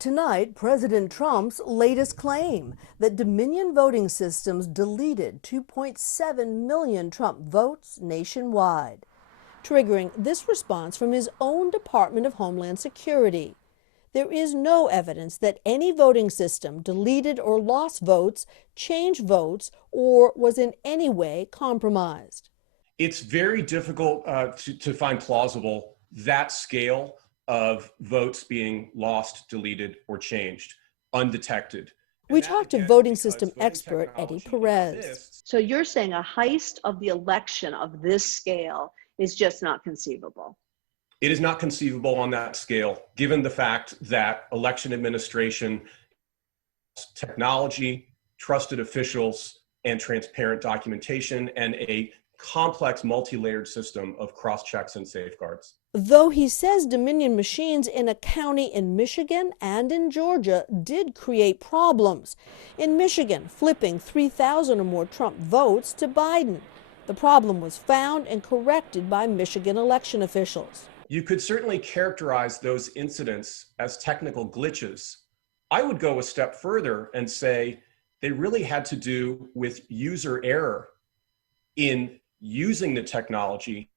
Tonight, President Trump's latest claim that Dominion voting systems deleted 2.7 million Trump votes nationwide, triggering this response from his own Department of Homeland Security. There is no evidence that any voting system deleted or lost votes, changed votes, or was in any way compromised. It's very difficult to find plausible that scale of votes being lost, deleted, or changed undetected. We talked to voting system expert Eddie Perez. So you're saying a heist of the election of this scale is just not conceivable? It is not conceivable on that scale, given the fact that election administration, technology, trusted officials, and transparent documentation, and a complex multi-layered system of cross-checks and safeguards. Though he says Dominion machines in a county in Michigan and in Georgia did create problems. In Michigan, flipping 3,000 or more Trump votes to Biden. The problem was found and corrected by Michigan election officials. You could certainly characterize those incidents as technical glitches. I would go a step further and say they really had to do with user error in using the technology,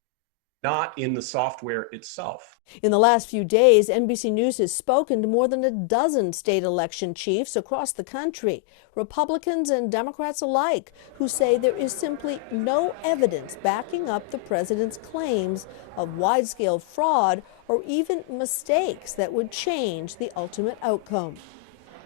not in the software itself. In the last few days, NBC News has spoken to more than a dozen state election chiefs across the country, Republicans and Democrats alike, who say there is simply no evidence backing up the president's claims of wide-scale fraud or even mistakes that would change the ultimate outcome.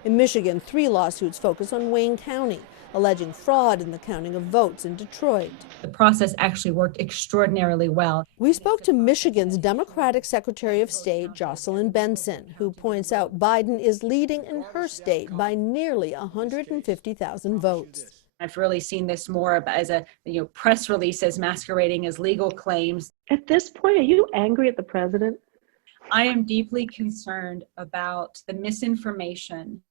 In Michigan, 3 lawsuits focus on Wayne County, alleging fraud in the counting of votes in Detroit. The process actually worked extraordinarily well. We spoke to Michigan's Democratic Secretary of State, Jocelyn Benson, who points out Biden is leading in her state by nearly 150,000 votes. I've really seen this more as a press releases masquerading as legal claims. At this point, are you angry at the president? I am deeply concerned about the misinformation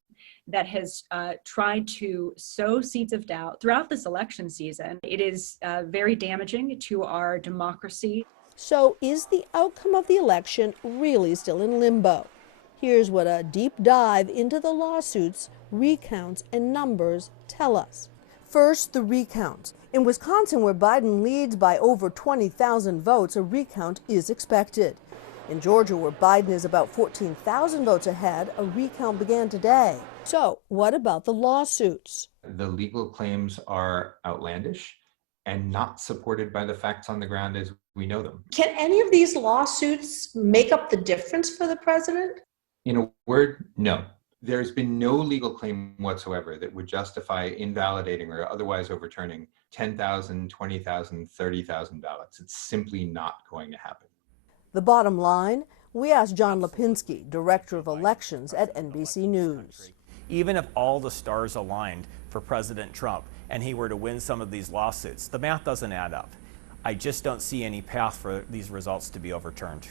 that has tried to sow seeds of doubt throughout this election season. It is very damaging to our democracy. So is the outcome of the election really still in limbo? Here's what a deep dive into the lawsuits, recounts, and numbers tell us. First, the recounts. In Wisconsin, where Biden leads by over 20,000 votes, a recount is expected. In Georgia, where Biden is about 14,000 votes ahead, a recount began today. So, what about the lawsuits? The legal claims are outlandish and not supported by the facts on the ground as we know them. Can any of these lawsuits make up the difference for the president? In a word, no. There's been no legal claim whatsoever that would justify invalidating or otherwise overturning 10,000, 20,000, 30,000 ballots. It's simply not going to happen. The bottom line, we asked John Lipinski, Director of Elections at NBC News. Even if all the stars aligned for President Trump and he were to win some of these lawsuits, the math doesn't add up. I just don't see any path for these results to be overturned.